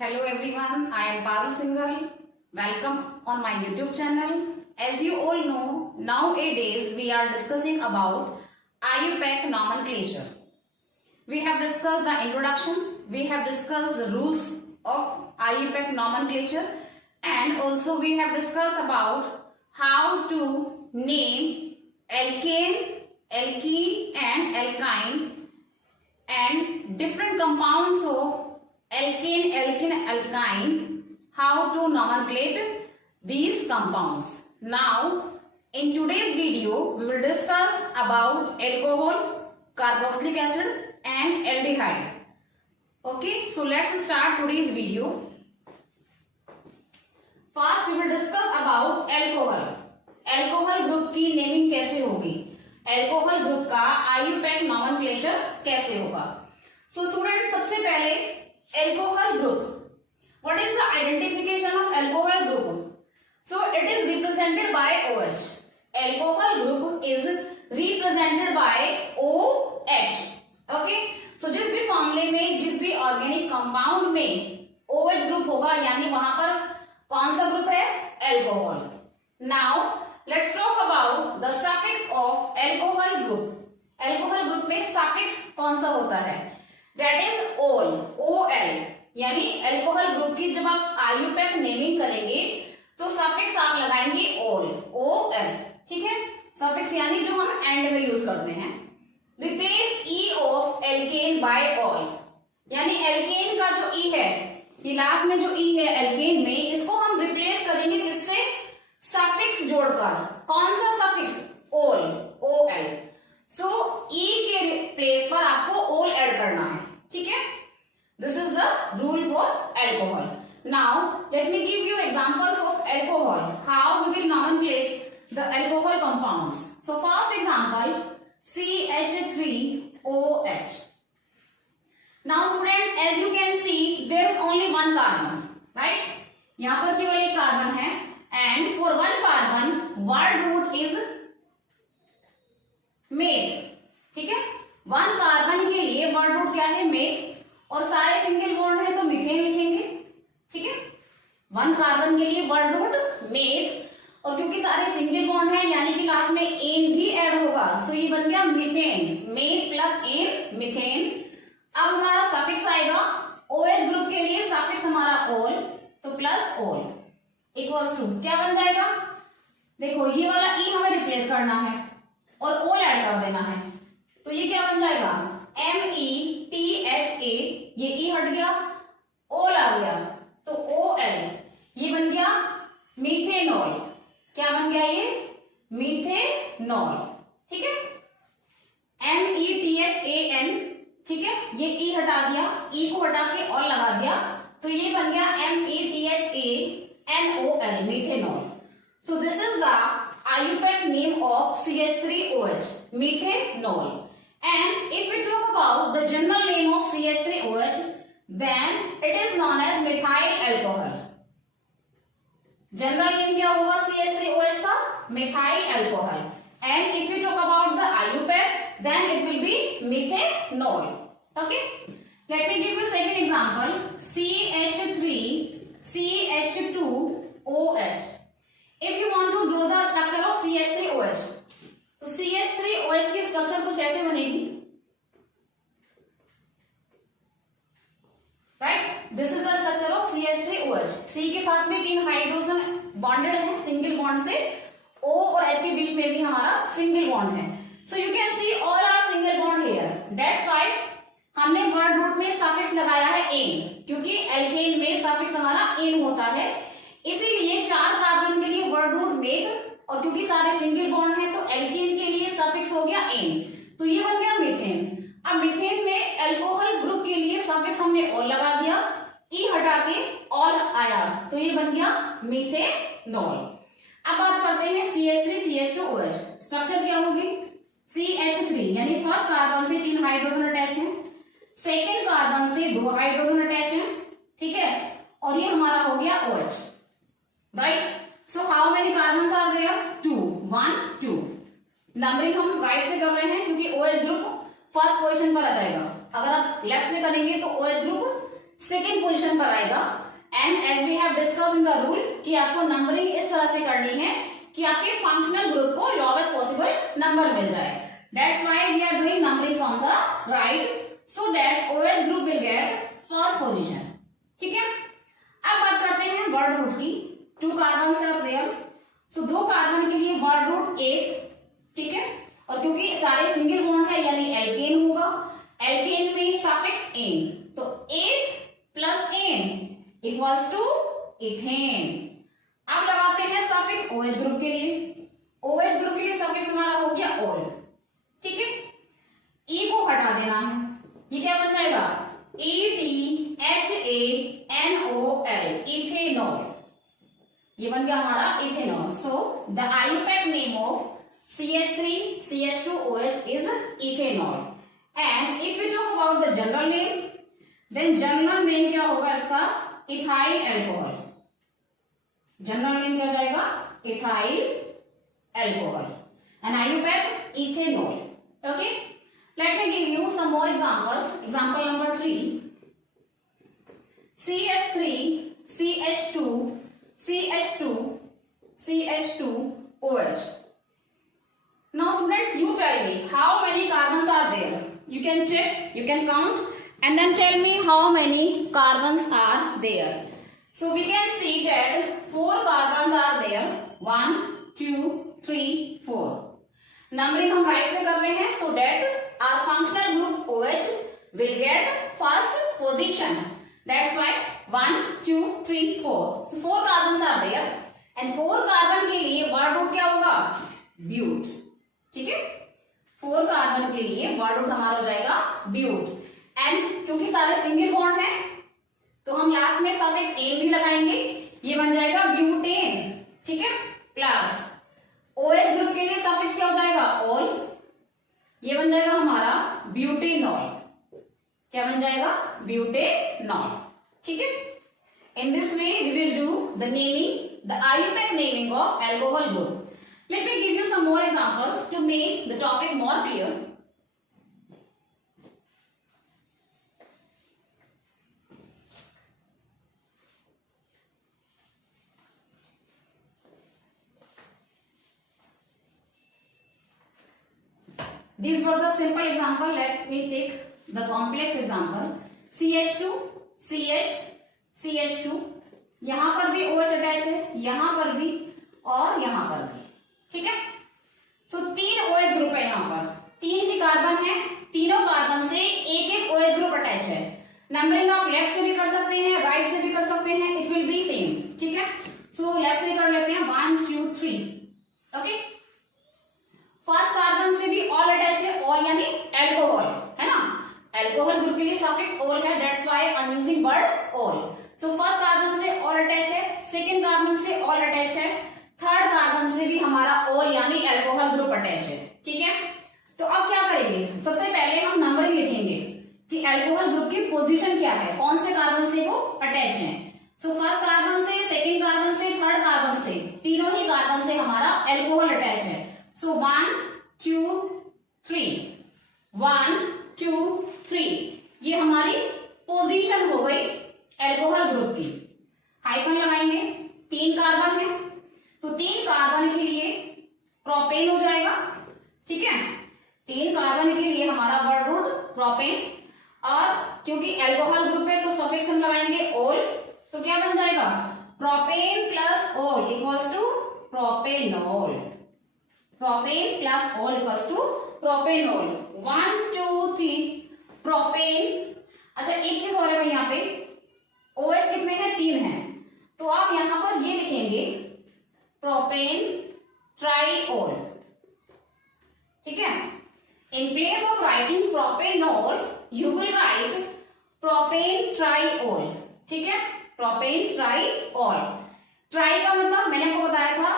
Hello everyone, I am Parul Singhal. Welcome on my YouTube channel. As you all know, nowadays we are discussing about IUPAC nomenclature. We have discussed the introduction, we have discussed the rules of IUPAC nomenclature, and also we have discussed about how to name alkane, alkene and alkyne and different compounds of alkane, alkene, alkyne, how to nomenclate these compounds. Now, in today's video, we will discuss about alcohol, carboxylic acid and aldehyde. Okay, so let's start today's video. First, we will discuss about alcohol. Alcohol group की naming कैसे होगी, alcohol group का IUPAC nomenclature कैसे होगा. So student, सबसे पहले alcohol group. What is the identification of alcohol group? So it is represented by OH. Alcohol group is represented by OH. Okay, so जिस भी फॉर्मूले में, जिस भी ऑर्गेनिक कंपाउंड में OH ग्रुप होगा, यानी वहां पर कौन सा ग्रुप है? Alcohol. Now let's talk about the suffix of alcohol group. alcohol group में suffix कौन सा होता है? That is ol, OL. यानी alcohol group की जब आप IUPAC नेमिंग करेंगे तो suffix आप लगाएंगे ol, OL. ठीक है, suffix यानी जो हम एंड में यूज करते हैं. Replace E of alkane by ol. यानी alkane का जो E है, ये लास्ट में जो E है alkane में, इसको हम रिप्लेस करेंगे किससे? सफिक्स जोड़कर. कौन सा सफिक्स? ओल, OL. सो ई के प्लेस पर आपको ओल ऐड करना है. ठीक है, this is the rule for alcohol. Now let me give you examples of alcohol, how we will nomenclate the alcohol compounds. So first example, CH3OH. Now students, as you can see there is only one carbon, right? यहां पर केवल एक carbon है. And for one carbon, word root is meth. ठीक है, one carbon के लिए word root क्या है? मेथ. और सारे सिंगल बॉन्ड है तो मीथेन लिखेंगे. ठीक है, वन कार्बन के लिए वर्ड रूट मेथ, और क्योंकि सारे सिंगल बॉन्ड है यानी कि लास्ट में एन भी ऐड होगा, सो ये बन गया methane. Meth plus N, methane. अब हमारा सफिक्स आएगा. OH ग्रुप के लिए सफिक्स हमारा ओल, तो प्लस ओल इक्वल्स टू क्या बन जाएगा? देखो, ये वाला ई हमें रिप्लेस करना है और ओल ऐड कर देना है, तो ये क्या बन जाएगा? METHA. ये ई हट गया, ओल आ गया, तो OL. ये बन गया मीथेनॉल. क्या बन गया ये? मीथेनॉल. ठीक है, METHAN. ठीक है, ये ई हटा दिया, ई को हटा के ऑल लगा दिया, तो ये बन गया METHANOL, methanol. So this is the IUPAC name of CH3OH, methanol. And if we talk about the general name of CH3OH, then it is known as methyl alcohol. General name क्या होगा CH3OH का? methyl alcohol. And if we talk about the IUPAC, then it will be methanol. Okay? Let me give you second example. CH3CH2OH. If you want to draw the structure of CH3OH, तो CH3OH की structure कुछ ऐसे बनेगी, right? This is the structure of CH3OH. C के साथ में 3 hydrogen bonded है single bond से. O और H के बीच में भी हमारा सिंगल बॉन्ड है. So you can see all are single bond here. That's why हमने वर्ड रूट में सफिक्स लगाया है एन, क्योंकि एल्केन में सफिक्स हमारा एन होता है. इसीलिए 4 कार्बन के लिए वर्ड रूट मेथ, और क्योंकि सारे सिंगल बॉन्ड है तो एल्केन के लिए सफिक्स हो गया एन, तो ये बन गया मीथेन. अब मीथेन में अल्कोहल ग्रुप के लिए सफिक्स हमने ऑल लगा दिया, ई हटा के ऑल आया, तो ये बन गया मीथेनॉल. अब बात करते हैं CH3CH2OH. स्ट्रक्चर क्या होगी? CH3 यानी फर्स्ट कार्बन से 3 हाइड्रोजन अटैच है, सेकेंड कार्बन से 2 हाइड्रोजन अटैच है. ठीक है, और ये हमारा हो गया OH, right? So how many carbon are there? 2, 1, 2. Numbering हम राइट से कर रहे हैं क्योंकि OH ग्रुप फर्स्ट पोजीशन पर आ जाएगा. अगर आप लेफ्ट से करेंगे तो OH ग्रुप सेकेंड पोजीशन पर आएगा। And as we have discuss in the rule कि आपको नंबरिंग इस तरह से करनी है कि आपके फंक्शनल ग्रुप को लोवेस्ट पॉसिबल नंबर मिल जाए। That's why we are doing numbering from the right so that OH group will get first position. ठीक है, अब बात करते हैं वर्ड रूट की। 2 carbon are there, so 2 carbon के लिए वर्ड रूट 8। ठीक है, और क्योंकि सारे सिंगल बॉन्ड है यानी एल्केन होगा। एल्केन में सफिक्स एन, तो 8 plus ane equals to ethane. अब लगाते हैं सफिक्स OH ग्रुप के लिए। OH ग्रुप के लिए सफिक्स हमारा हो गया ओल। ठीक है, ई को हटा देना है, ये क्या बन जाएगा ETHANOL, इथेनॉल। ये बन गया हमारा ethanol. So the IUPAC name of CH3CH2OH is ethanol. And if we talk about the general name, then general name क्या होगा इसका इथाइल एल्कोहल। जनरल नेम क्या जाएगा ethyl alcohol and IUPAC ethanol. Okay, let me give you some more examples. Example number 3, CH3 CH2 CH2 CH2OH. Now students, you tell me how many carbons are there. You can check, you can count and then tell me how many carbons are there. So we can see that 4 carbons are there. 1 2 3 4. Numbering हम right से कर रहे हैं so that our functional group OH will get first position. That's why 1 2 3 4. So 4 carbons are there and 4 carbon के लिए word root क्या होगा ब्यूट। ठीक है, 4 कार्बन के लिए वर्ड रूट हमारा हो जाएगा ब्यूट। एंड क्योंकि सारे सिंगल बॉन्ड है तो हम लास्ट में सफिक्स एन भी लगाएंगे, ये बन जाएगा ब्यूटेन। ठीक है, प्लस OH ग्रुप के लिए सफिक्स क्या हो जाएगा ऑल, ये बन जाएगा हमारा ब्यूटेनॉल। क्या बन जाएगा ब्यूटेनॉल। ठीक है, in this way we will do the naming, the IUPAC naming of alcohol group. Let me give you some more examples to make the topic more clear. These were the simple example. Let me take the complex example. CH2 CH CH2, यहां पर भी OH attach है, यहां पर भी और यहां पर भी। ठीक है, सो 3 OH ग्रुप है, यहाँ पर 3 ही कार्बन है, तीनों कार्बन से एक एक OH ग्रुप अटैच है। नंबरिंग आप लेफ्ट से भी कर सकते हैं, राइट से भी कर सकते हैं, इट विल बी सेम। ठीक है, सो लेफ्ट से कर लेते हैं 1 2 3। ओके, फर्स्ट कार्बन से भी ऑल अटैच है, ऑल यानी एल्कोहल है ना, एल्कोहल ग्रुप के लिए सफिक्स ऑल है, that's why I am using word all. So first carbon से ऑल अटैच है, सेकेंड कार्बन से ऑल अटैच है, थर्ड कार्बन से भी हमारा ऑल यानी एल्कोहल ग्रुप अटैच है। ठीक है, तो अब क्या करेंगे, सबसे पहले हम नंबरिंग लिखेंगे कि एल्कोहल ग्रुप की पोजीशन क्या है, कौन से कार्बन से वो अटैच है। सो फर्स्ट कार्बन से, सेकेंड कार्बन से, थर्ड कार्बन से, तीनों ही कार्बन से हमारा एल्कोहल अटैच है। सो 1 2 3 1 2 3, ये हमारी पोजीशन हो गई एल्कोहल ग्रुप की। हाइफन लगाएंगे, 3 कार्बन है तो 3 कार्बन के लिए प्रोपेन हो जाएगा। ठीक है, 3 कार्बन के लिए हमारा वर्ड रूट प्रोपेन, और क्योंकि एल्कोहल ग्रुप है तो सफिक्स हम लगाएंगे ओल, तो क्या बन जाएगा propane plus ol equals to propanol. Propane plus ol equals to propanol. 1 2 3 propane. अच्छा, एक चीज और है यहाँ पे, OH कितने हैं 3 हैं, तो आप यहां पर ये लिखेंगे प्रोपेन ट्राईओल। ठीक है, in place of writing propanol you will write propane triol. ठीक है, प्रोपेन ट्राईओल। ट्राई का मतलब मैंने आपको बताया था,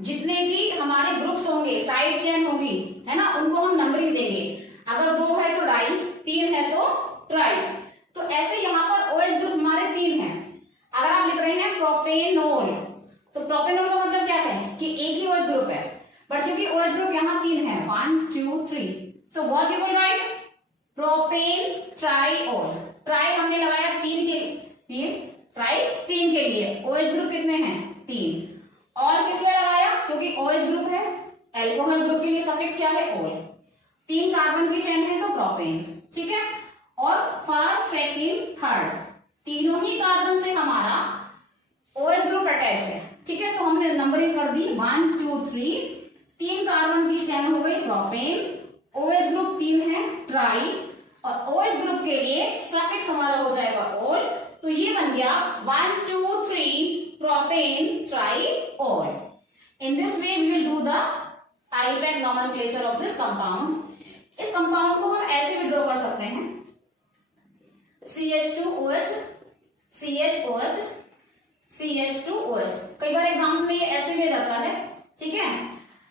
जितने भी हमारे ग्रुप्स होंगे, साइड चेन होगी है ना, उनको हम नंबरिंग देंगे। अगर 2 है तो डाई, 3 है तो ट्राई। तो ऐसे यहाँ पर OH ग्रुप हमारे 3 हैं। अगर आप लिख रहे हैं प्रोपेनॉल, तो प्रोपेनॉल का मतलब क्या है कि एक ही OH ग्रुप है, बट क्योंकि OH ग्रुप यहाँ 3 है 1 2 3, so what you will write propane triol. Tri हमने लगाया 3 के लिए, ट्राई 3 के लिए। OH ग्रुप कितने हैं? 3। ऑल किस लिए लगाया? क्योंकि OH ग्रुप है। एल्कोहल ग्रुप के लिए सफिक्स क्या है? ऑल। 3 कार्बन की चेन है तो प्रोपेन, ठीक है। और फर्स्ट, सेकेंड, थर्ड तीनों ही कार्बन से हमारा OH ग्रुप अटैच है, ठीक है। तो हमने नंबरिंग कर दी 1 2 3। 3 कार्बन की चेन हो गई प्रोपेन, OH ग्रुप 3 है ट्राई, और OH ग्रुप के लिए सफिक्स हमारा हो जाएगा ऑल। तो ये बन गया 1 2 3 propane tri ol. In this way we will do the IUPAC nomenclature of this compound. इस कंपाउंड को हम ऐसे भी ड्रॉ कर सकते हैं, CH2OH CHOH CH2OH। कई बार एग्जाम्स में ये ऐसे भी जाता है, ठीक है।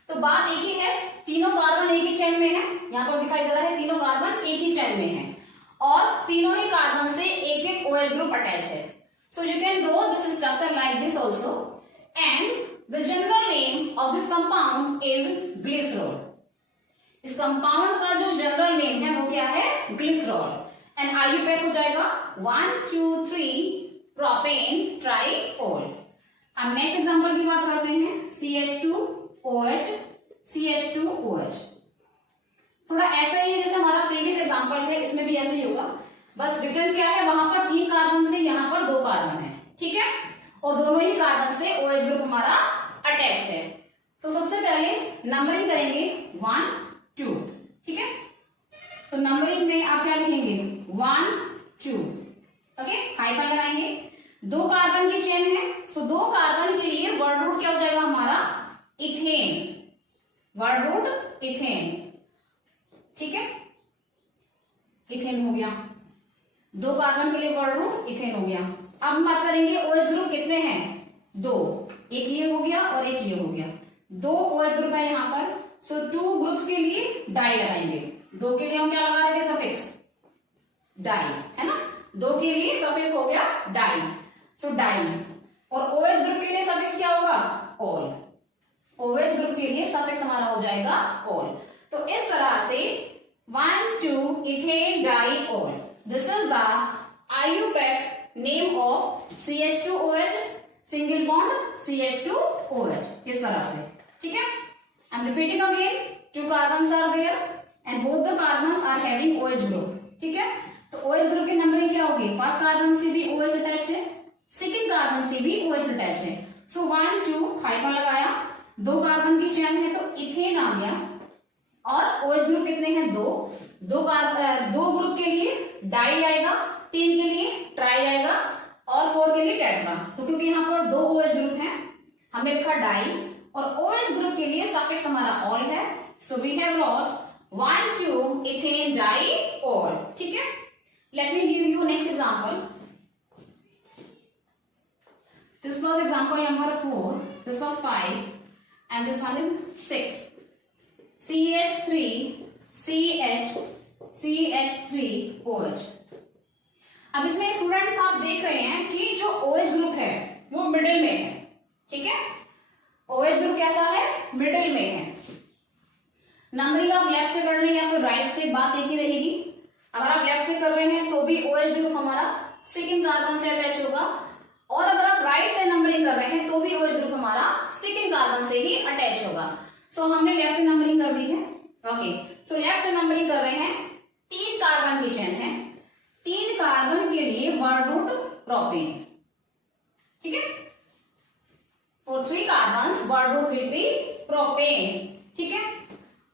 तो बात एक ही है, तीनों कार्बन एक ही चेन में है, यहाँ पर दिखाई दे रहा है तीनों कार्बन एक ही चेन में है, और तीनों ही कार्बन से एक एक OH ग्रुप अटैच है। So you can draw this structure like this also, and the general name of this compound is glycerol. इस कंपाउंड का जो जनरल नेम है वो क्या है? ग्लिसरॉल। एंड IUPAC हो जाएगा 1 2 3 प्रोपेन ट्राईऑल। अब नेक्स्ट एग्जांपल की बात करते हैं, CH2OH CH2OH। थोड़ा ऐसा ही है जैसे हमारा प्रीवियस एग्जांपल है, इसमें भी ऐसे ही होगा, बस डिफरेंस क्या है, वहां पर 3 कार्बन थे, यहाँ पर 2 कार्बन है, ठीक है। और दोनों ही कार्बन से OH ग्रुप हमारा अटैच है। तो सबसे पहले नंबरिंग करेंगे 1 2, ठीक है। तो नंबरिंग में आप क्या लिखेंगे? 1 2, ओके, हाइफन लगाएंगे। 2 कार्बन की चेन है, तो 2 कार्बन के लिए वर्ड रूट क्या हो जाएगा हमारा? इथेन, वर्ड रूट इथेन, ठीक है। इथेन हो गया, 2 कार्बन के लिए वर्ड रूट इथेन हो गया। अब हम बात करेंगे OH ग्रुप कितने हैं? 2, एक ये हो गया और एक ये हो गया, 2 OH ग्रुप है यहाँ पर। सो 2 ग्रुप्स के लिए डाई लगाएंगे। 2 के लिए हम क्या लगा रहे थे? सफिक्स डाई, है ना। 2 के लिए सफिक्स हो गया डाई, सो डाई। और OH ग्रुप के लिए सफिक्स क्या होगा? ऑल। OH ग्रुप के लिए सफिक्स हमारा हो जाएगा ऑल। तो इस तरह से 1 2 ethane di ol, this is the IUPAC name of CH2OH single bond CH2OH, इस तरह से, ठीक है। I am repeating again, 2 carbons are there and both the carbons are having OH group, ठीक है। तो OH ग्रुप की नंबरिंग क्या होगी? फर्स्ट कार्बन से भी OH अटैच है, सेकंड कार्बन से भी OH अटैच है। सो 1 2 हाइफन लगाया, 2 कार्बन की चेन है तो इथेन आ गया, और OH ग्रुप कितने हैं? 2 ग्रुप के लिए डाई आएगा, 3 के लिए ट्राई आएगा, और 4 के लिए टेट्रा। तो क्योंकि यहाँ पर 2 OH ग्रुप हैं, हमने लिखा डाई, और OH ग्रुप के लिए सफिक्स हमारा ऑल है, so we have wrote 1 2 ethane di ol, ठीक है। Let me give you next example. This was example number 4, this was 5, and this one is 6। CH3 CH3OH। अब इसमें स्टूडेंट्स आप देख रहे हैं कि जो OH ग्रुप है वो मिडिल में है, ठीक है। OH ग्रुप कैसा है? मिडिल में है। नंबरिंग आप लेफ्ट से कर रहे हैं या फिर राइट से, बात एक ही रहेगी। अगर आप लेफ्ट से कर रहे हैं तो भी OH ग्रुप हमारा सेकंड कार्बन से अटैच होगा, और अगर आप राइट से नंबरिंग कर रहे हैं तो भी OH ग्रुप हमारा सेकंड कार्बन से ही अटैच होगा। सो हमने लेफ्ट से नंबरिंग कर दी है, ओके। सो लेफ्ट से नंबरिंग कर रहे हैं, 3 कार्बन की चेन है, 3 कार्बन के लिए वर्ड रूट प्रोपेन, ठीक है। For 3 carbon word root will be propane, ठीक है।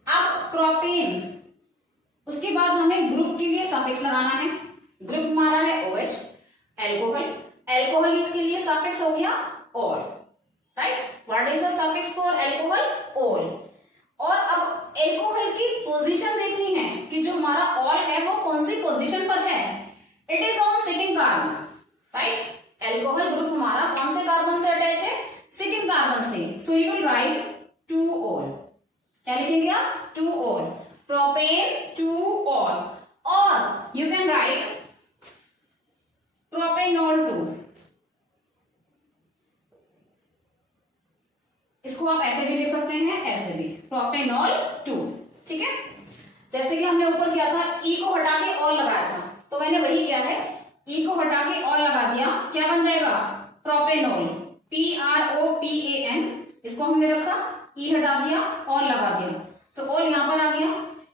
अब प्रोपेन, उसके बाद हमें ग्रुप के लिए सफिक्स लगाना है। ग्रुप हमारा है OH, एल्कोहल, एल्कोहल के लिए सफिक्स हो गया all, right. What is the suffix for alcohol? All. और अब एल्कोहल की पोजीशन देखनी है कि जो हमारा ऑल है वो कौन सी पोजीशन पर है। It is on second carbon, right. Alcohol group हमारा कौन से कार्बन से अटैच है? सेकंड कार्बन से। So you will right 2 all, क्या लिखेंगे आप? 2 ऑल, प्रोपेन 2 ऑल, और यू कैन राइट प्रोपेनॉल 2। इसको आप ऐसे भी लिख सकते हैं, ऐसे भी, प्रोपेनॉल 2, ठीक है। जैसे कि हमने ऊपर किया था, ई को हटा के ऑल लगाया था, तो मैंने वही किया है, ई को हटा के ऑल लगा दिया, क्या बन जाएगा? प्रोपेनॉल, PROPAN, इसको हमने रखा, ई हटा दिया, ऑल लगा दिया, सो ऑल यहां पर आ गया,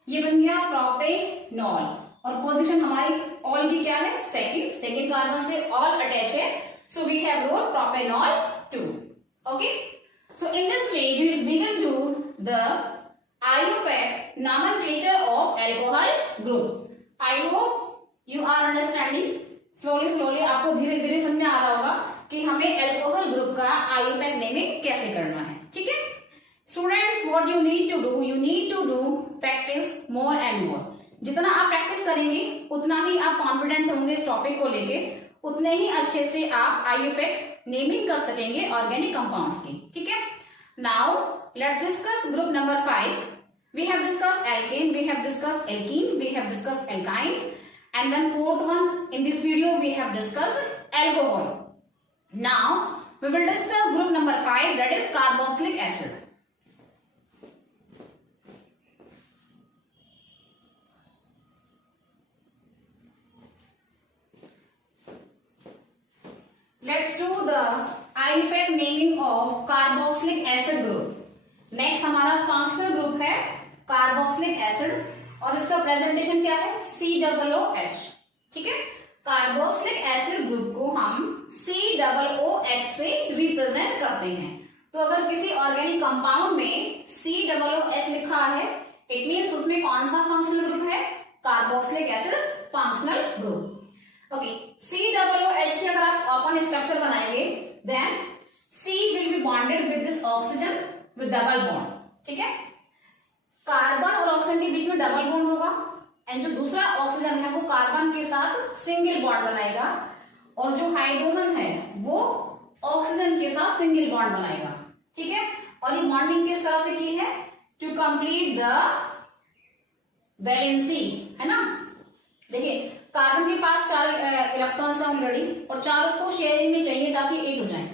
ये बन गया प्रोपेनॉल। और पोजीशन हमारी ऑल की क्या है? सेकंड कार्बन से ऑल अटैच है, so we have wrote propanol 2। Okay, so in this way we will do the IUPAC nomenclature of alcohol group. I hope you are understanding. slowly आपको धीरे धीरे समझ में आ रहा होगा कि हमें एल्कोहल ग्रुप का IUPAC नेमिंग कैसे करना है। ठीक है students, what you need to do, you need to do practice more and more. जितना आप प्रैक्टिस करेंगे उतना ही आप कॉन्फिडेंट होंगे इस टॉपिक को लेके, उतने ही अच्छे से आप IUPAC नेमिंग कर सकेंगे ऑर्गेनिक कंपाउंड्स की। ठीक है, now let's discuss group number 5। We have discussed alkane, we have discussed alkene, we have discussed alkyne, and then fourth one in this video we have discussed alcohol. Now we will discuss group number 5, that is carboxylic acid. Let's do the IUPAC naming of carboxylic acid group. Next हमारा functional group है carboxylic acid और इसका presentation क्या है? COOH। ठीक है, carboxylic acid group को हम COOH से रिप्रेजेंट करते हैं। तो अगर किसी ऑर्गेनिक कंपाउंड में COOH लिखा है, इट मीन्स उसमें कौन सा फंक्शनल ग्रुप है? Carboxylic acid functional group. Okay, COOH की अगर आप ओपन स्ट्रक्चर बनाएंगे, then C will be bonded with this oxygen with double bond। ठीक है, कार्बन और ऑक्सीजन के बीच में डबल बॉन्ड होगा, एंड जो दूसरा ऑक्सीजन है वो कार्बन के साथ सिंगल बॉन्ड बनाएगा, और जो हाइड्रोजन है वो ऑक्सीजन के साथ सिंगल बॉन्ड बनाएगा। ठीक है, और ये बॉन्डिंग किस तरह से की है? टू कंप्लीट द वैलेंसी, है ना। देखिए कार्बन के पास 4 इलेक्ट्रॉन्स है ऑलरेडी, और 4 उसको शेयरिंग में चाहिए ताकि 8 हो जाए।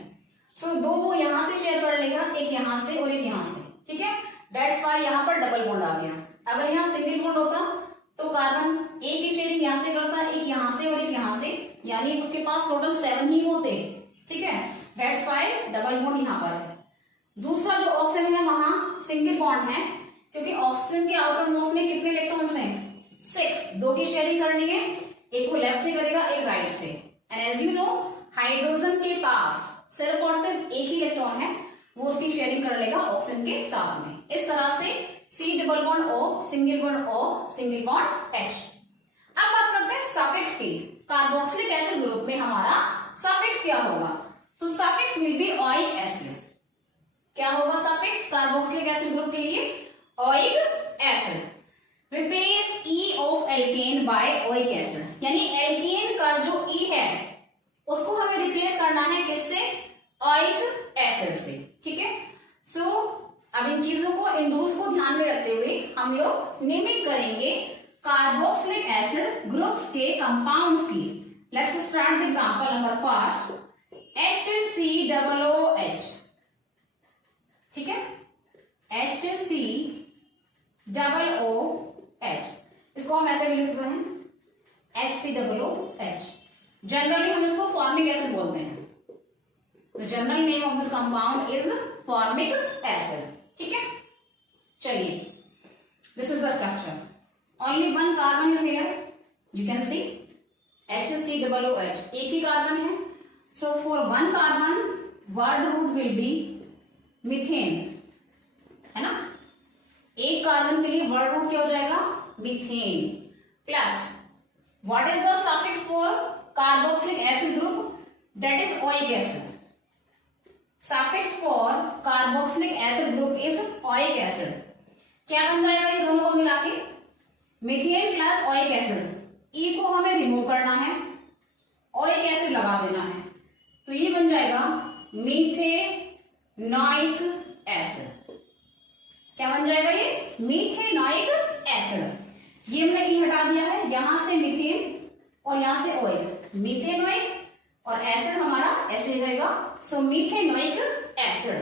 सो 2 वो यहां से शेयर कर लेगा, एक यहां से और एक यहां से। ठीक है, दैट्स व्हाई यहां पर डबल बॉन्ड आ गया। अगर यहां सिंगल बॉन्ड होता तो कार्बन एक की शेयरिंग यहां से करता, एक यहां से और एक यहां से, यानी उसके पास टोटल 7 ही होते। ठीक है, दैट्स व्हाई डबल बॉन्ड यहां पर है। दूसरा जो ऑक्सीजन है वहां सिंगल बॉन्ड है, क्योंकि ऑक्सीजन के आउटर मोस्ट में कितने इलेक्ट्रॉन्स हैं? 6। 2 की शेयरिंग करनी है, एक को लेफ्ट से करेगा, एक राइट से। And as you know hydrogen के पास सिर्फ और सिर्फ एक ही इलेक्ट्रॉन है, वो उसकी शेयरिंग कर लेगा ऑक्सीजन के साथ में। इस तरह से C double bond O, single bond O, single bond H। अब बात करते हैं सफिक्स की। कार्बोक्सिलिक एसिड ग्रुप में हमारा सफिक्स क्या होगा? तो suffix will be oic acid. क्या होगा सफिक्स कार्बोक्सिलिक एसिड ग्रुप के लिए? Oic acid. Replace E of alkane by oic acid, यानी एल्केन का जो E है उसको हमें रिप्लेस करना है किससे? ओइक एसिड से। ठीक है, सो अब इन चीजों को, इन रूल्स को ध्यान में रखते हुए हम लोग नेमिंग करेंगे कार्बोक्सिलिक एसिड ग्रुप्स के कंपाउंड्स की। Let's start with example number first, HCOOH। ठीक है, HCOOH, इसको हम ऐसे भी लिख सकते हैं HCOOH। जनरली हम इसको फॉर्मिक एसिड बोलते हैं। The general name of this compound is formic acid। ठीक है, चलिए, this is the structure। Only one carbon is here, you can see HCOOH, एक ही कार्बन है। So for one carbon word root will be methane, है ना। एक carbon के लिए वर्ड रूट क्या हो जाएगा? Methane. Plus what is the suffix for carboxylic acid group? That is oic acid. Suffix for carboxylic acid group is oic acid. क्या बन जाएगा ये दोनों को मिला के? Methane plus oic acid. E को हमें रिमूव करना है, ओइक एसिड लगा देना है, तो ये बन जाएगा मीथेनोइक एसिड। क्या बन जाएगा ये? Methanoic acid. ये हमने ई हटा दिया है, यहां से मीथेन और यहां से ओइक, मीथेनोइक, और एसिड हमारा ऐसे जाएगा, so methanoic acid.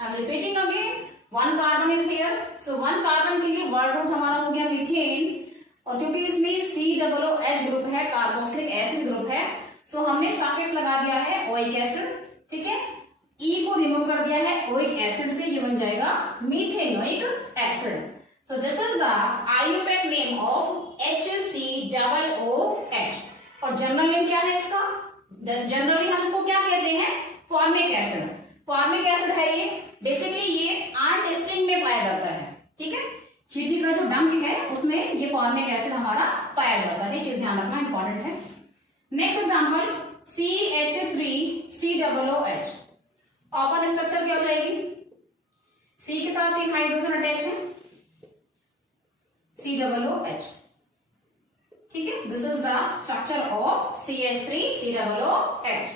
I am repeating again, 1 carbon is here, so 1 carbon के लिए वर्ड रूट हमारा हो गया मीथेन, और क्योंकि इसमें COOH ग्रुप है कार्बोक्सिलिक एसिड ग्रुप है, सो हमने सफिक्स लगा दिया है ओइक एसिड, ठीक है। ई को रिमूव कर दिया है ओइक एसिड से, ये बन जाएगा methanoic acid. So this is the IUPAC name of HCOOH। और जनरल नेम क्या है इसका? जनरली हम इसको क्या कहते हैं? Formic acid. फॉर्मिक एसिड है ये, बेसिकली ये आंट स्ट्रिंग में पाया जाता है, ठीक है। चींटी का जो डंक है उसमें ये फॉर्मिक एसिड हमारा पाया जाता है, चीज ध्यान रखना इंपॉर्टेंट है। Next example CH3COOH। Open structure क्या हो जाएगी? C के साथ एक हाइड्रोजन अटैच है, COOH, ठीक है। This is the structure of CH3COOH।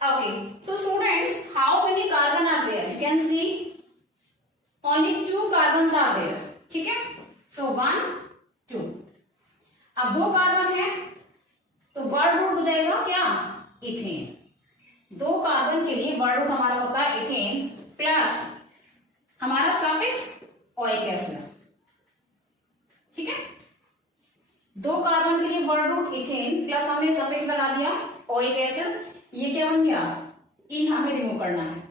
Okay, so students, how many carbon are there? You can see only 2 carbons are there, ठीक है। So 1, 2। अब 2 कार्बन है तो वर्ड रूट हो जाएगा क्या? इथेन। 2 कार्बन के लिए वर्ड रूट हमारा होता है इथेन प्लस हमारा सफिक्स ओइक एसिड, ठीक है। 2 कार्बन के लिए वर्ड रूट इथेन प्लस हमने सफिक्स लगा दिया ओइक एसिड। ये क्या बन गया? ई हमें रिमूव करना है।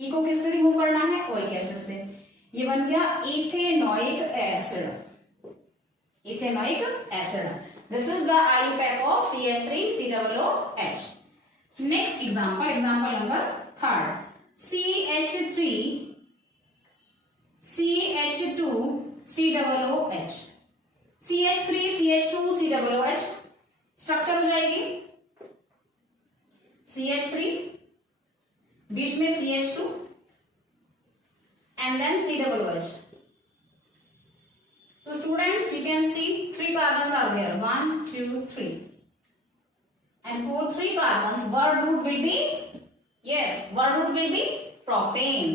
ई को किससे रिमूव करना है? ओइक एसिड से। ये बन गया ethanoic acid. Ethanoic acid. This is the IUPAC of CH3COOH। Next example, example number 3 CH3CH2COOH। CH3CH2COOH structure हो जाएगी CH3, बीच में CH2 and then COOH. So students, you can see 3 carbons are there, 1, 2, 3, and for 3 carbons word root will be, yes, word root will be propane.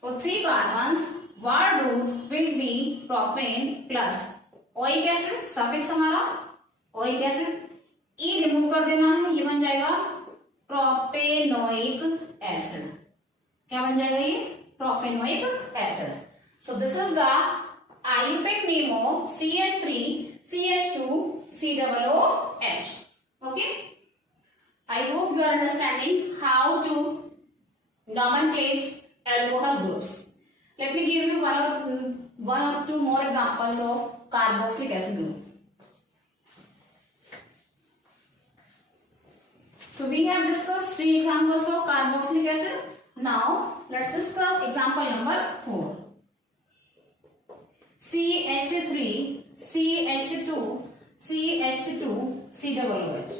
For 3 carbons word root will be propane plus oic acid, suffix हमारा oic acid, E remove कर देना है, ये बन जाएगा propanoic acid. क्या बन जाएगा ये? Propanoic acid. So this is the IUPAC name of CH3CH2COOH। Okay, I hope you are understanding how to nomenclate alcohol groups. Let me give you one or two more examples of carboxylic acid group. So we have discussed 3 examples of carboxylic acid. Now let's discuss example number 4. CH3CH2CH2COOH।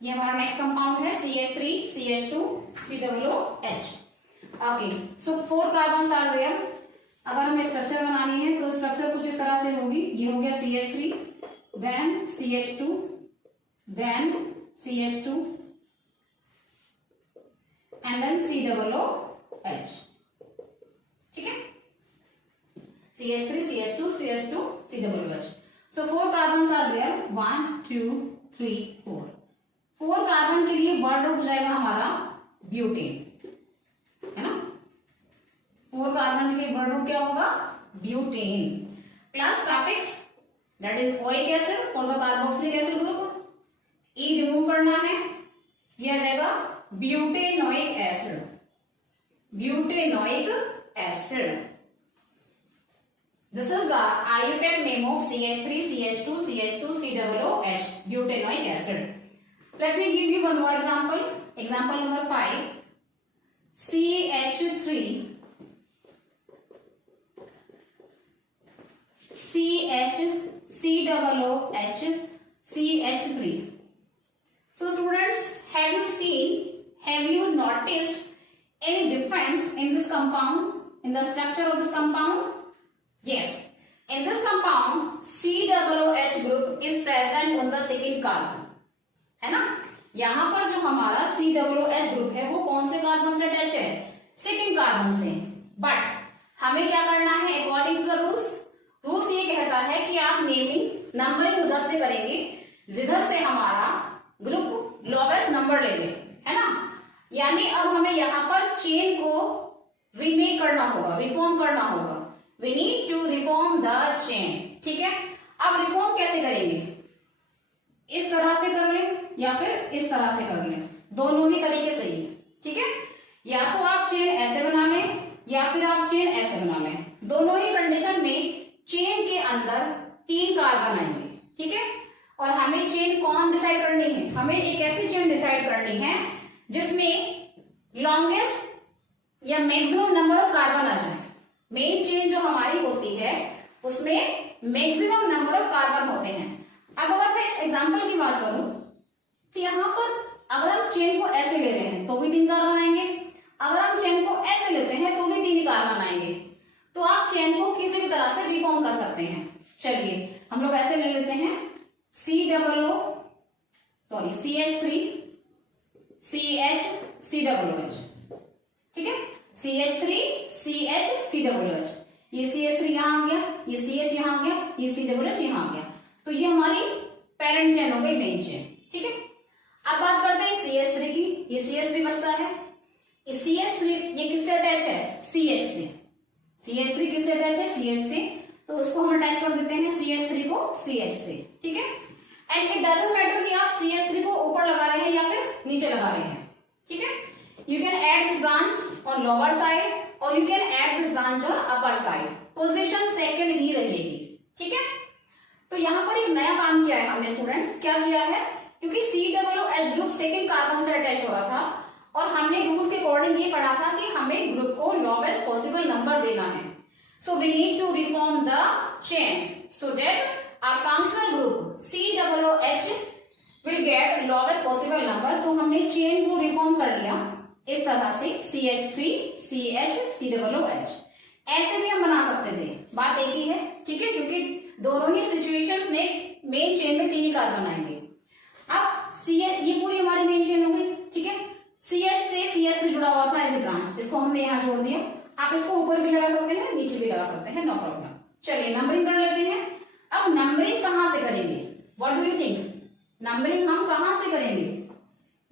ये हमारा next compound है CH3CH2COOH। Okay, so 4 carbon are there. अगर हमें structure बनानी है तो structure कुछ इस तरह से होगी। ये हो गया CH3, then CH2, then CH2 and then COOH, ठीक है। CH3 CH2 CH2 COOH। So 4 carbons are there, 1 2 3 4। 4 carbon के लिए वर्ड रूट हो जाएगा हमारा ब्यूटेन, है ना। 4 कार्बन के लिए वर्ड रूट क्या होगा? Butane plus suffix that is oic acid for the carboxylic acid group. E remove करना है, यह आ जाएगा butanoic acid. Butanoic acid. This is the IUPAC name of CH3CH2CH2COOH, butanoic acid. Late me give you one more example, example number 5 CH3 So students, have you noticed any difference in this compound, in the structure of this compound? Yes, in this compound COOH group is present on the second carbon, है ना। यहाँ पर जो हमारा COOH group है वो कौन से कार्बन से अटैच है? सेकेंड कार्बन से। बट हमें क्या करना है अकॉर्डिंग टू द रूल्स ये कहता है कि आप नेमिंग नंबरिंग उधर से करेंगे जिधर से हमारा ग्रुप लोवेस्ट नंबर ले ले, है ना। यानी अब हमें यहाँ पर चेन को रीमेक करना होगा, रिफॉर्म करना होगा। We need to reform the chain, ठीक है। अब रिफॉर्म कैसे करेंगे? इस तरह से कर लें या फिर इस तरह से कर लें, दोनों ही तरीके सही है। ठीक है, या तो आप चेन ऐसे बना लें या फिर आप चेन ऐसे बना लें, दोनों ही कंडीशन में चेन के अंदर 3 कार्बन आएंगे। ठीक है, और हमें चेन कौन डिसाइड करनी है, हमें एक ऐसी चेन डिसाइड करनी है जिसमें लॉन्गेस्ट या मैक्सिमम नंबर ऑफ कार्बन आ जाए। मेन चेन जो हमारी होती है उसमें मैक्सिमम नंबर ऑफ कार्बन होते हैं। अब अगर मैं इस एग्जांपल की बात करूं तो यहां पर अगर हम चेन को ऐसे ले रहे हैं तो भी 3 कार्बन आएंगे, अगर हम चेन को ऐसे लेते हैं तो भी 3 ही कार्बन आएंगे। तो आप चेन को किसी भी तरह से रिफॉर्म कर सकते हैं। चलिए हम लोग ऐसे ले लेते हैं CH3 CH ठीक है, CH3 CH ये CH3 यहां आ गया, ये CH यहां आ गया, ये CH यहां आ गया। तो ये हमारी पेरेंट चेन हो गई, मेन चेन। ठीक है, अब बात करते हैं CH3 की। ये CH3 बचता है, ये CH3 ये किससे अटैच है, CH से। CH3 किससे अटैच है, CH से, तो उसको हम अटैच कर देते हैं CH3 को CH से। ठीक है, एंड इट डजंट मैटर कि आप CH3 को ऊपर लगा रहे हैं या फिर नीचे लगा रहे हैं। ठीक है, you can add this branch on lower side और you can add this branch on upper side, position second ही रहेगी। ठीक है, तो यहाँ पर एक नया काम किया है हमने स्टूडेंट्स। क्या किया है, क्योंकि COOH ग्रुप सेकंड कार्बन से अटैच हो रहा था और हमने रूल्स के अकॉर्डिंग ये पढ़ा था कि हमें ग्रुप को लोवेस्ट पॉसिबल नंबर देना है। So we need to reform the chain so that our functional group COOH will get lowest possible number। तो हमने चेन को रिफॉर्म कर लिया इस तरह से CH3 CH COOH। ऐसे भी हम बना सकते थे, बात एक ही है। ठीक है, क्योंकि दोनों ही सिचुएशंस में मेन चेन में 3 कार्बन आएंगे। अब CH ये पूरी हमारी मेन चेन हो गई। ठीक है, CH से CH जुड़ा हुआ था एज ए ब्रांच, इसको हमने यहाँ जोड़ दिया। आप इसको ऊपर भी लगा सकते हैं, नीचे भी लगा सकते हैं, नो प्रॉब्लम। चलिए नंबरिंग कर लेते हैं। अब नंबरिंग कहां से करेंगे, what do you think, numbering हम कहां से करेंगे?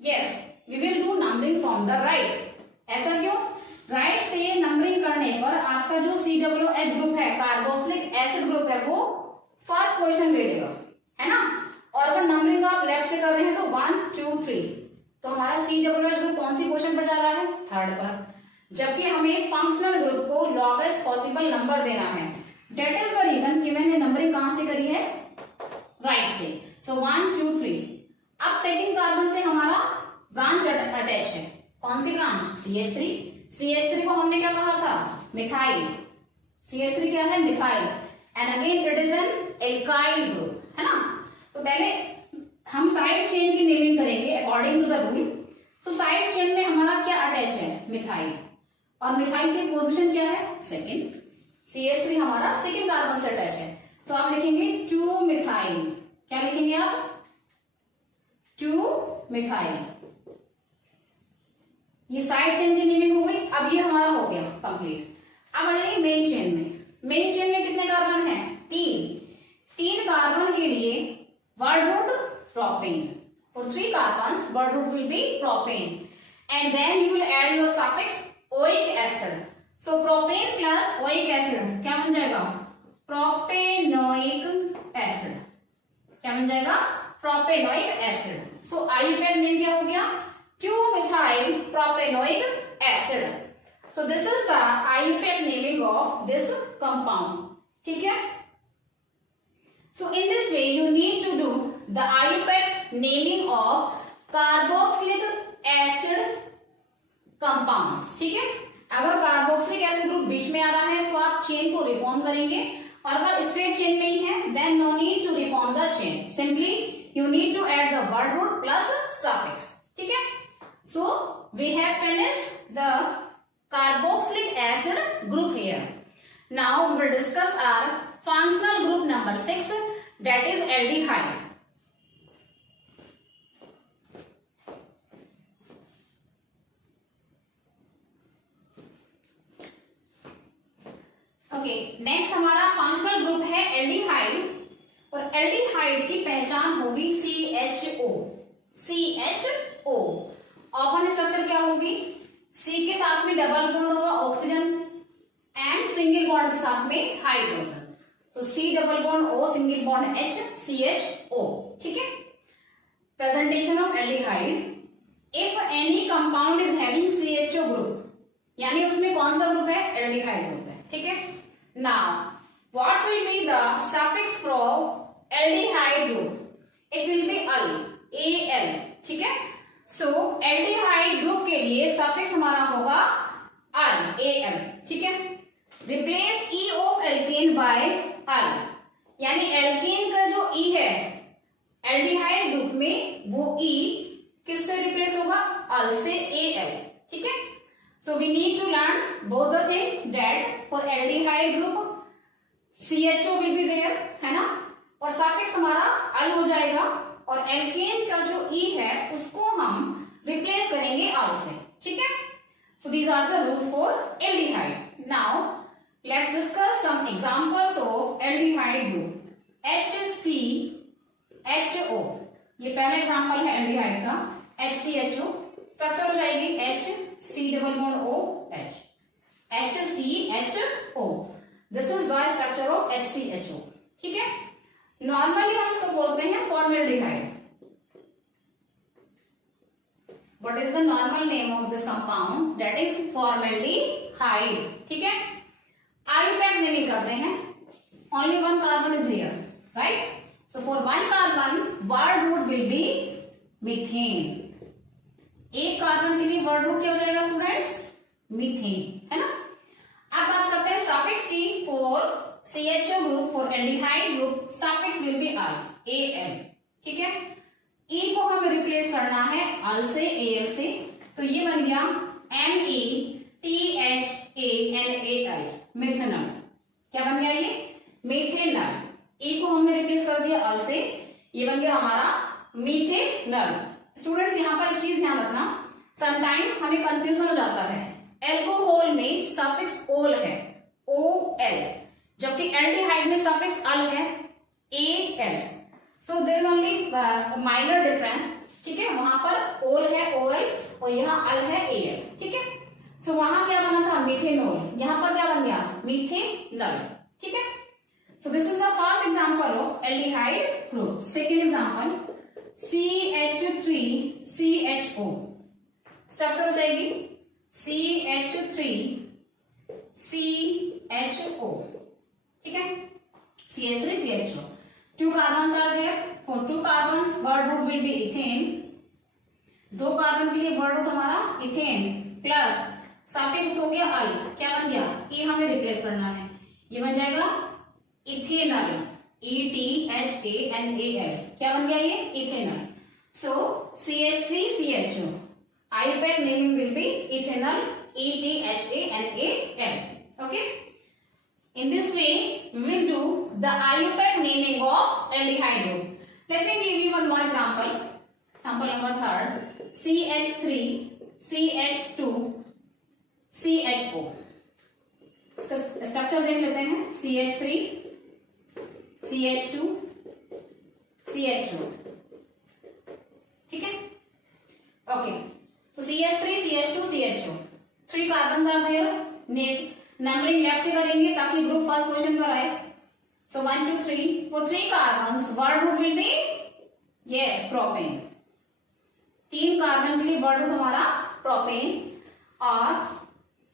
Yes, we will do numbering from the right. ऐसा क्यों? राइट से नंबरिंग करने पर आपका जो COOH ग्रुप है, कार्बोक्सिलिक एसिड ग्रुप है, वो फर्स्ट पोजीशन ले लेगा, है ना। और अगर नंबरिंग आप लेफ्ट से कर रहे हैं तो 1 2 3, तो हमारा COOH ग्रुप कौन सी पोजीशन पर जा रहा है, थर्ड पर। जबकि हमें फंक्शनल ग्रुप को लोवेस्ट पॉसिबल नंबर देना है। That is the reason कि मैंने नंबरिंग कहां से करी है, राइट से। सो 1 2 3। अब सेकंड कार्बन से हमारा ब्रांच अटैच है, कौन सी ब्रांच, CH3। CH3 को हमने क्या कहा था, मिथाइल। CH3 क्या है, methyl, and again it is an alkyl group, है ना। तो पहले हम साइड चेन की नेमिंग करेंगे according to the rule. So side chain में हमारा क्या अटैच है, मिथाइल, और मिथाइल की पोजीशन क्या है, सेकंड। CH3 हमारा सेकंड कार्बन से अटैच है, तो आप लिखेंगे 2 मिथाइल। क्या लिखेंगे आप, 2 मिथाइल। ये साइड चेन की नेमिंग हो गई। अब ये हमारा हो गया कंप्लीट। अब आइए मेन चेन में। मेन चेन में कितने कार्बन हैं, 3 कार्बन के लिए word root propane. For 3 carbon word root will be propane, and then you will add your suffix oic acid. So propane plus oic acid क्या बन जाएगा, प्रोपेनोइक एसिड। क्या बन जाएगा, propanoic acid. So IUPAC name क्या हो गया, 2 methyl propanoic acid. So this is the IUPAC naming of this compound. ठीक है, so in this way you need to do the IUPAC naming of carboxylic acid compounds. ठीक है, अगर carboxylic acid group बीच में आ रहा है तो आप चेन को रिफॉर्म करेंगे, और अगर स्ट्रेट चेन में ही है then no need to reform the chain, simply you need to add the word root plus suffix. ठीक है, so we have finished the carboxylic acid group here. Now we will discuss our functional group number 6, that is aldehyde. Okay, next हमारा functional group है aldehyde, और aldehyde की पहचान होगी CHO। CHO open structure क्या होगी, C के साथ में डबल बॉन्ड होगा ऑक्सीजन, एंड सिंगल बॉन्ड के साथ में हाइड्रोजन। तो C double bond O single bond H CHO। ठीक है, presentation of aldehyde if any compound is having CHO group, यानी उसमें कौन सा ग्रुप है? एल्डिहाइड ग्रुप है, ठीक है। Now what will be the suffix for aldehyde group? It will be al, AL, ठीक है। सो एल्डिहाइड ग्रुप के लिए सफिक्स हमारा होगा अल, AL, ठीक है। Replace E of alkane by al, यानी एल्केन का जो E है एल्डिहाइड ग्रुप में, वो E किससे रिप्लेस होगा? अल से, AL, ठीक है। So we need to learn both the things that for aldehyde group CHO will be there, है ना, और सफिक्स हमारा अल हो जाएगा, और एल्केन का जो E है उसको हम रिप्लेस करेंगे अल से, ठीक है। So these are the rules for aldehyde. Now let's discuss some examples of aldehyde group. HCHO, ये पहला एग्जांपल है एल्डिहाइड का। HCHO स्ट्रक्चर हो जाएगी HC≡OH, HCHO, this is the structure of HCHO, ठीक है। नॉर्मली हम इसको बोलते हैं formaldehyde. What is the normal name of this compound? That is formaldehyde, ठीक है। IUPAC नेमिंग करते हैं। Only one carbon is here, right? So for one carbon word root will be methane. एक कार्बन के लिए वर्ड रूट क्या हो जाएगा स्टूडेंट्स? मीथेन, है ना। अब बात करते हैं सफिक्स की। For CHO group, for aldehyde group, suffix will be al, AL, ठीक है। E को हमें रिप्लेस करना है अल से, AL से, तो ये बन गया METHANAL, मिथेनॉल। क्या बन गया ये? मिथेनॉल। E को हमने रिप्लेस कर दिया अल से, ये बन गया हमारा मिथेनॉल। स्टूडेंट्स यहाँ पर एक चीज ध्यान रखना, समटाइम्स हमें कंफ्यूजन हो जाता है। एल्कोहल में सफिक्स ओल है, OL, जबकि एल्डिहाइड में सफिक्स अल है, AL। So there is only minor difference, ठीक है। वहां पर ओल है, OL, और यहाँ अल है, AL, ठीक है। सो वहां क्या बना था? मिथेनॉल। यहाँ पर क्या बन गया? मिथेनॉल, ठीक है। सो this is the first example of aldehyde group. Second example CH3CHO, structure हो जाएगी CH3CHO, ठीक है। CH3CHO, 2 carbons are there. For 2 carbons word root will be ethane. 2 carbon के लिए word root हमारा इथेन, प्लस सफिक्स हो गया अल, क्या बन गया? E हमें रिप्लेस करना है, ये बन जाएगा इथेनॉल, ETHANAL, क्या बन गया ये? Ethanol. So CH3CHO, IUPAC naming will be ethanol, ETHANAL, okay. In this way we will do the IUPAC naming of aldehyde group. Let me give you one more example. Example number 3, CH3CH2CHO। इसका structure देख लेते हैं। CH3CH2CHO, ठीक है। Okay, so CH3CH2CHO, 3 carbon are there. Numbering left से करेंगे ताकि group first question पर आए। सो 1 2 3, for 3 carbon word root will be yes propane. 3 carbon के लिए वर्ड रूट हमारा प्रोपेन, और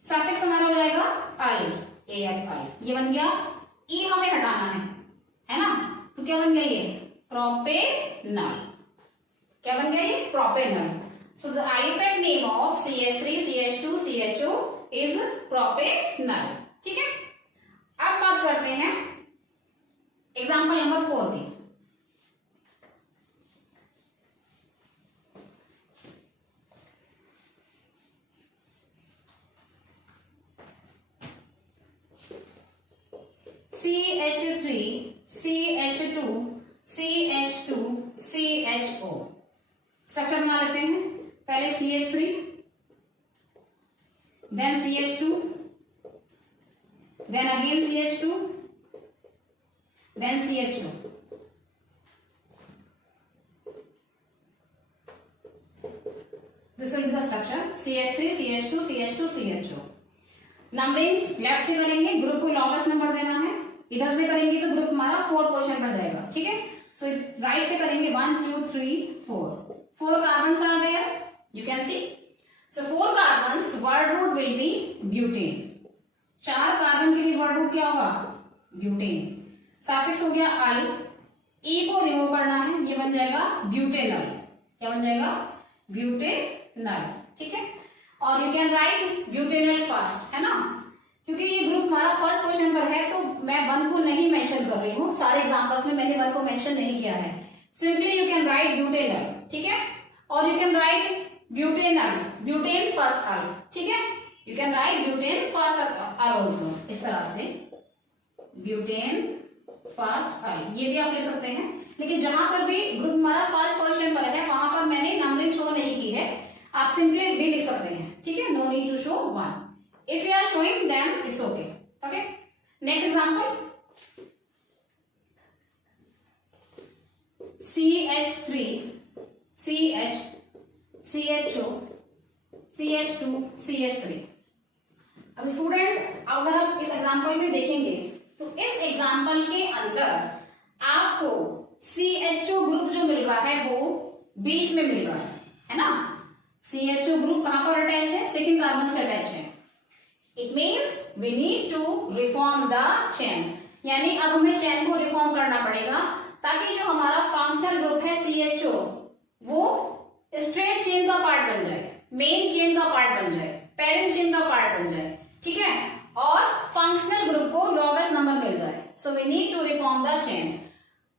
सफिक्स हमारा हो जाएगा अल, AL, ये बन गया। E हमें हटाना है ना, तो क्या बन गया ये? प्रोपेनॉल। क्या बन गया ये? Propanol. So the IUPAC name of CH3CH2CHO is propanol, ठीक है। अब बात करते हैं एग्जांपल नंबर 4 की। CH3CH2CH2CHO, स्ट्रक्चर बना लेते हैं। पहले CH3, then CH2, then again CH2, then CHO। This will be the structure CH3CH2CH2CHO। Numbering left से करेंगे, ग्रुप को लॉन्गेस्ट नंबर देना है। इधर से करेंगे तो ग्रुप हमारा 4 पोजीशन पर जाएगा, ठीक है। सो सो राइट से करेंगे 1 2 3 4 carbon are there, you can see. So 4 carbon word root will be butane. 4 carbon के लिए वर्ड रूट क्या होगा? ब्यूटेन। सफिक्स हो गया अल, ई को रिमूव करना है, ये बन जाएगा ब्यूटेनल। क्या बन जाएगा? ब्यूटेनल। ठीक है, और you can write butanal first, है ना, क्योंकि ये ग्रुप हमारा फर्स्ट क्वेश्चन पर है तो मैं 1 को नहीं मेंशन कर रही हूँ। सारे एग्जांपल्स में मैंने 1 को मेंशन नहीं किया है। Simply you can write butanal, ठीक है, और you can write butanal, butane first al, ठीक है, you can write butane first al also, इस तरह से ब्यूटेन फर्स्ट अल, ये भी आप ले सकते हैं। लेकिन जहां पर भी ग्रुप हमारा फर्स्ट क्वेश्चन पर है वहां पर मैंने नंबरिंग शो नहीं की है, आप सिंपली भी लिख सकते हैं, ठीक है, no need to show 1। If you are showing, then it's okay. Okay. Next example. CH3, CH, CHO, CH2, CH3। अब स्टूडेंट्स अगर आप इस एग्जाम्पल में देखेंगे तो इस एग्जाम्पल के अंदर आपको CHO ग्रुप जो मिल रहा है वो बीच में मिल रहा है ना। CHO ग्रुप कहां पर अटैच है? सेकेंड कार्बन से अटैच है। It means we need to reform the chain, यानी अब हमें चेन को रिफॉर्म करना पड़ेगा ताकि जो हमारा फंक्शनल ग्रुप है CHO वो स्ट्रेट चेन का पार्ट बन जाए, मेन चेन का पार्ट बन जाए, पेरेंट चेन का पार्ट बन जाए, ठीक है, और फंक्शनल ग्रुप को लोवेस्ट नंबर मिल जाए। So we need to reform the chain.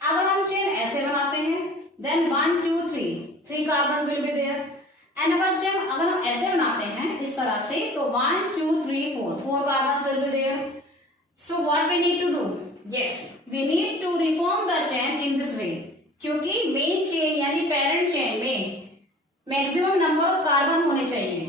अगर हम चेन ऐसे बनाते हैं then 1 2 3 carbon will be there, and अगर हम ऐसे बनाते हैं इस तरह से तो 1 2 3 4 carbon will be there. So what we need to do? Yes, we need to reform the chain in this way, क्योंकि मेन चेन यानी पेरेंट चेन में मैक्सिमम नंबर ऑफ कार्बन होने चाहिए।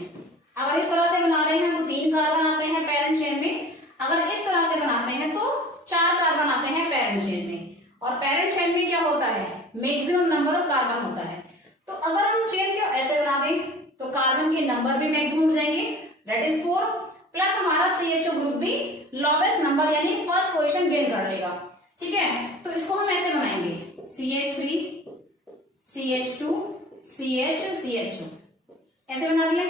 अगर इस तरह से बना रहे हैं तो 3 कार्बन आते हैं पेरेंट चेन में, अगर इस तरह से बनाते हैं तो 4 कार्बन आते हैं पेरेंट चेन में, और पेरेंट चेन में क्या होता है? मैक्सिमम नंबर ऑफ कार्बन होता है। तो अगर हम चेन को ऐसे बना दें तो कार्बन के नंबर भी मैक्सिमम हो जाएंगे, दैट इज 4, प्लस हमारा CHO ग्रुप भी लोवेस्ट नंबर यानी फर्स्ट पोजीशन गेन कर लेगा, ठीक है। तो इसको हम ऐसे बनाएंगे CH3 CH2 CH CHO, ऐसे बना दिया।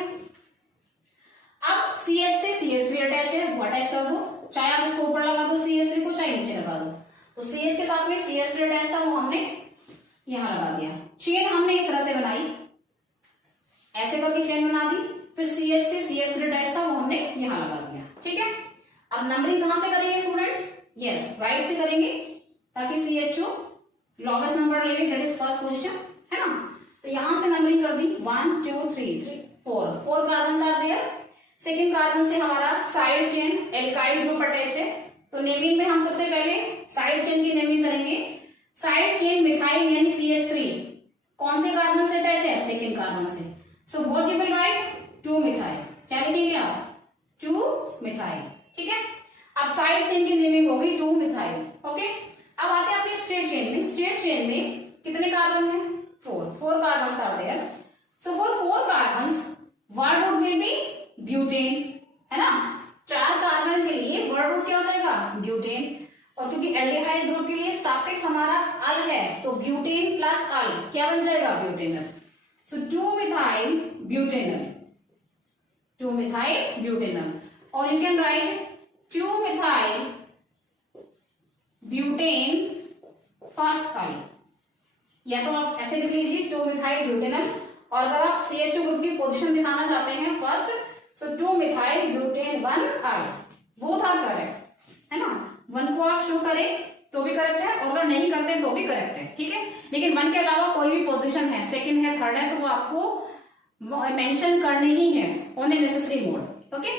अब CH से CH3 अटैच है, वो अटैच कर दो, चाहे आप इसको ऊपर लगा दो CH3 को, चाहे नीचे लगा दो। तो CH के साथ में CH3 अटैच था वो हमने यहां लगा दिया। चेन हमने इस तरह से बनाई, ऐसे करके चेन बना दी, फिर CH से CH3 अटैच था वो हमने यहां लगा दिया, ठीक है। अब नंबरिंग कहां से करेंगे स्टूडेंट्स? यस, राइट से करेंगे ताकि CHO लोवेस्ट नंबर ले, दैट इज फर्स्ट पोजीशन, है ना। तो यहां से नंबरिंग कर दी 1 2 3 4 carbon are there. Second carbon से हमारा side chain alkyl group attach है, तो नेमिंग में हम सबसे पहले साइड चेन की नेमिंग करेंगे। साइड चेन मिथाइल यानी CH3 कौन से कार्बन से अटैच है? सेकेंड कार्बन से। सो what you will right? 2 methyl. क्या लिखेंगे आप? 2 मिथाइल, ठीक है। अब साइड चेन की नेमिंग होगी 2 मिथाइल, ओके। अब आते हैं अपने स्ट्रेट चेन में। स्ट्रेट चेन में कितने कार्बन हैं? 4 carbon are there. So for 4 carbon word root will be butane, है ना। 4 कार्बन के लिए वर्ड रूट क्या हो जाएगा? ब्यूटेन। और क्योंकि एल्डिहाइड ग्रुप के लिए सफिक्स हमारा अल है तो ब्यूटेन प्लस अल क्या बन जाएगा? Butanal. So 2 methyl butanal, 2 methyl butanal, और you can write 2 methyl butane first al, या तो आप ऐसे लिख लीजिए 2 मिथाइल ब्यूटेनल, और अगर आप CHO ग्रुप की पोजीशन दिखाना चाहते हैं first, so 2 methyl butane 1 al, both are correct, है ना। 1 को आप शो करें तो भी करेक्ट है, और अगर नहीं करते तो भी करेक्ट है, ठीक है। लेकिन 1 के अलावा कोई भी पोजीशन है, सेकंड है, थर्ड है, तो वो आपको मेंशन करनी ही है on a necessary mode, okay.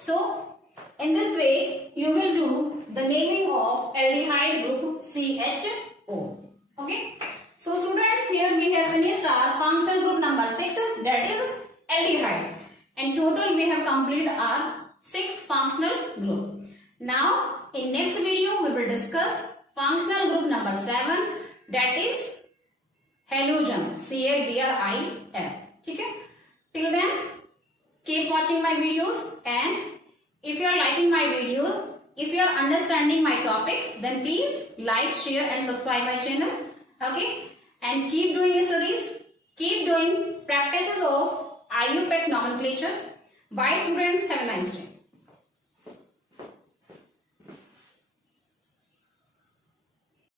So in this way you will do the naming of aldehyde group CHO, okay. So students, here we have finished our functional group number 6, that is aldehyde, and total we have completed our 6 functional group. Now in next video we will discuss functional group number 7, that is halogen, CABRIF, ठीक है। Till then keep watching my videos, and if you are liking my video if you are understanding my topics, then please like, share and subscribe my channel. Okay, and keep doing your studies, keep doing practices of IUPAC nomenclature. Bye students, have a nice day.